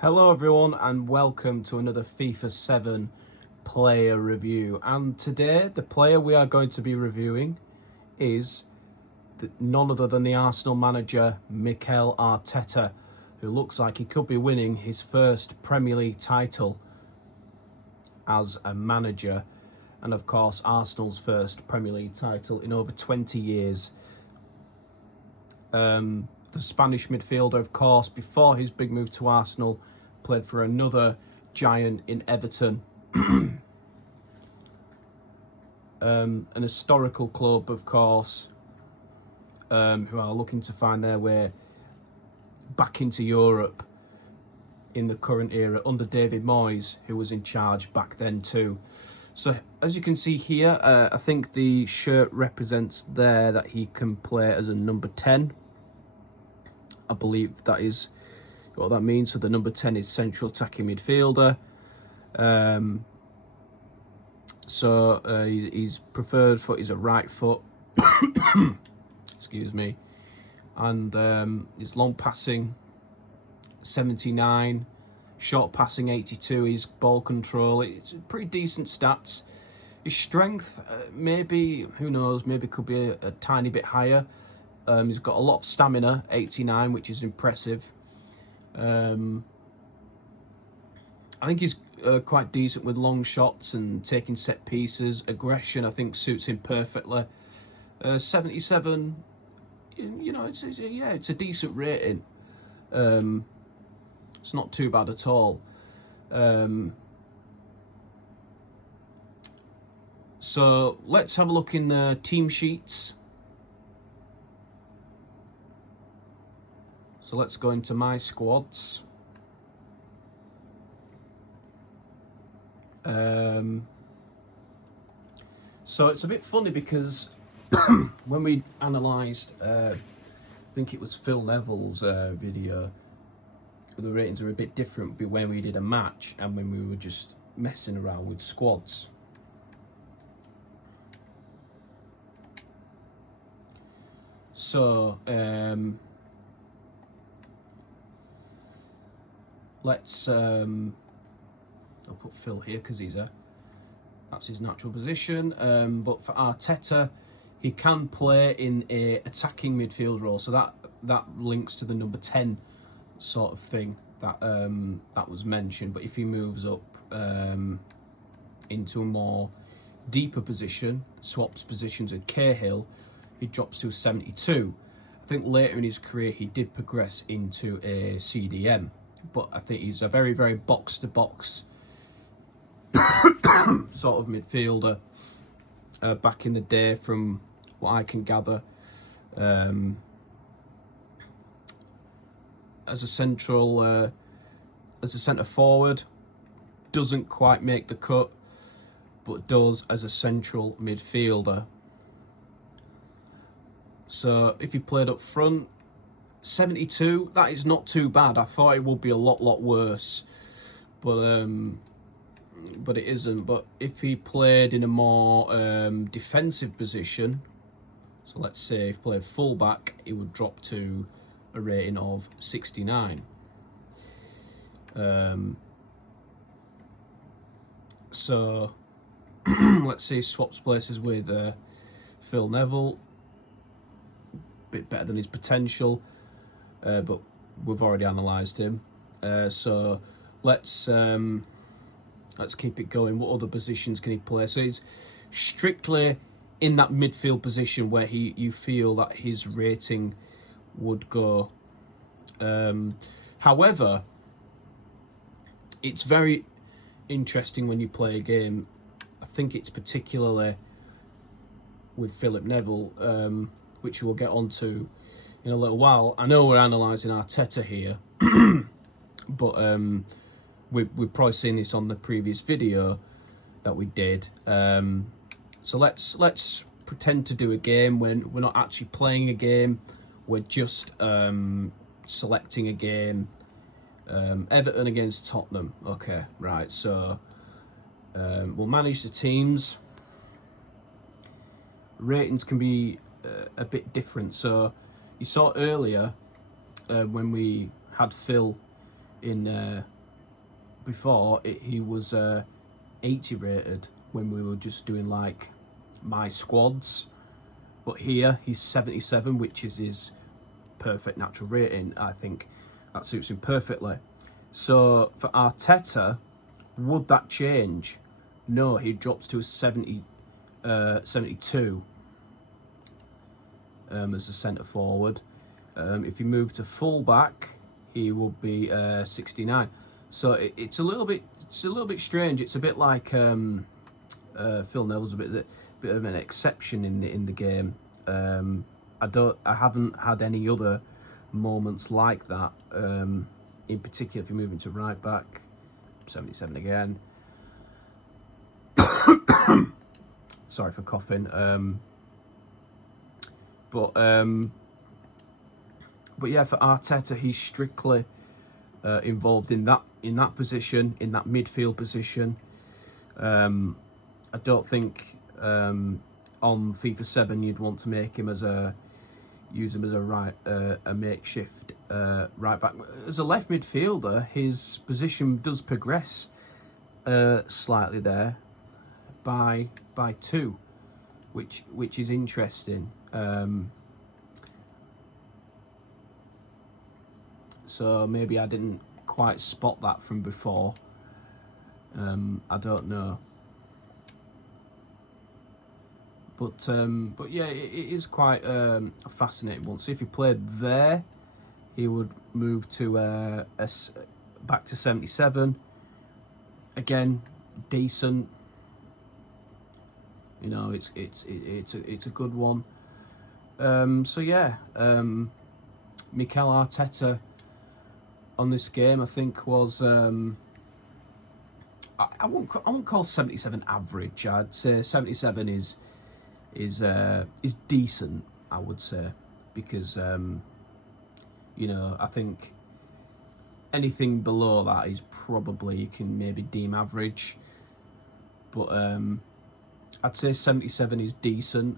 Hello everyone and welcome to another FIFA 7 player review, and today the player we are going to be reviewing is none other than the Arsenal manager Mikel Arteta, who looks like he could be winning his first Premier League title as a manager, and of course Arsenal's first Premier League title in over 20 years. The Spanish midfielder, of course, before his big move to Arsenal, played for another giant in Everton. An historical club, of course, who are looking to find their way back into Europe in the current era under David Moyes, who was in charge back then too. So as you can see here, I think the shirt represents there that he can play as a number 10. I believe that is what that means. So the number 10 is central attacking midfielder. His preferred foot is a right foot. Excuse me. And his long passing 79, short passing 82. His ball control, it's pretty decent stats. His strength, maybe, who knows, maybe could be a tiny bit higher. He's got a lot of stamina, 89, which is impressive. I think he's quite decent with long shots and taking set pieces. Aggression, I think, suits him perfectly. 77, you know, it's a decent rating. It's not too bad at all. So let's have a look in the team sheets. So let's go into my squads. So it's a bit funny because when we analysed, I think it was Phil Neville's video, the ratings are a bit different when we did a match and when we were just messing around with squads. So let's I'll put Phil here because that's his natural position. But for Arteta, he can play in a attacking midfield role, so that links to the number 10 sort of thing that was mentioned. But if he moves up into a more deeper position, swaps positions with Cahill, he drops to a 72. I think later in his career he did progress into a CDM, but I think he's a very, very box-to-box sort of midfielder back in the day, from what I can gather. As a central, as a centre forward, doesn't quite make the cut, but does as a central midfielder. So if he played up front, 72, that is not too bad. I thought it would be a lot worse, but it isn't. But if he played in a more defensive position, so let's say if he played fullback, it would drop to a rating of 69. So let's say he swaps places with Phil Neville. Bit better than his potential, but we've already analysed him. So let's keep it going. What other positions can he play? So he's strictly in that midfield position where you feel that his rating would go. However, it's very interesting when you play a game. I think it's particularly with Philip Neville, which we'll get onto in a little while. I know we're analysing Arteta here, but we've probably seen this on the previous video that we did. So let's pretend to do a game when we're not actually playing a game. We're just selecting a game. Everton against Tottenham. Okay, right. So we'll manage the teams. Ratings can be a bit different. So you saw earlier when we had Phil in before he was 80 rated when we were just doing like my squads, but here he's 77, which is his perfect natural rating. I think that suits him perfectly. So for Arteta, would that change? No, he drops to a 72 as a centre forward. If you move to full back, he will be 69. So it's a little bit strange. It's a bit like Phil Neville's a bit of an exception in the game. I haven't had any other moments like that. In particular, if you're moving to right back, 77 again. Sorry for coughing. But yeah, for Arteta, he's strictly involved in that position, in that midfield position. I don't think on FIFA 7 you'd want to make him use him as a makeshift right back. As a left midfielder, his position does progress slightly there by 2, which is interesting. So maybe I didn't quite spot that from before. I don't know. But yeah, it is quite a fascinating one. So if he played there, he would move to back to 77. Again, decent. You know, it's a good one. So yeah, Mikel Arteta on this game, I think, was I won't call 77 average. I'd say 77 is decent, I would say, because you know, I think anything below that is probably you can maybe deem average, but I'd say 77 is decent.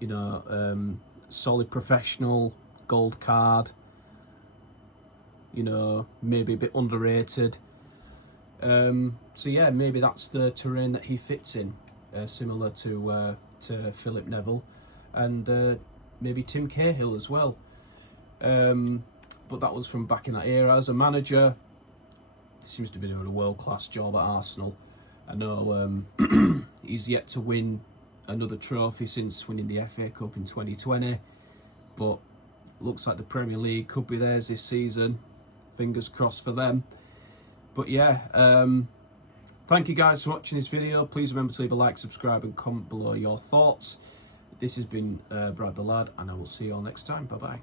You know, solid professional, gold card. You know, maybe a bit underrated. So yeah, maybe that's the terrain that he fits in, similar to Philip Neville, and maybe Tim Cahill as well. But that was from back in that era. As a manager, he seems to be doing a world-class job at Arsenal. I know he's yet to win another trophy since winning the FA Cup in 2020, but looks like the Premier League could be theirs this season. Fingers crossed for them. But yeah, thank you guys for watching this video. Please remember to leave a like, subscribe and comment below your thoughts. This has been Brad the Lad, and I will see you all next time. Bye bye.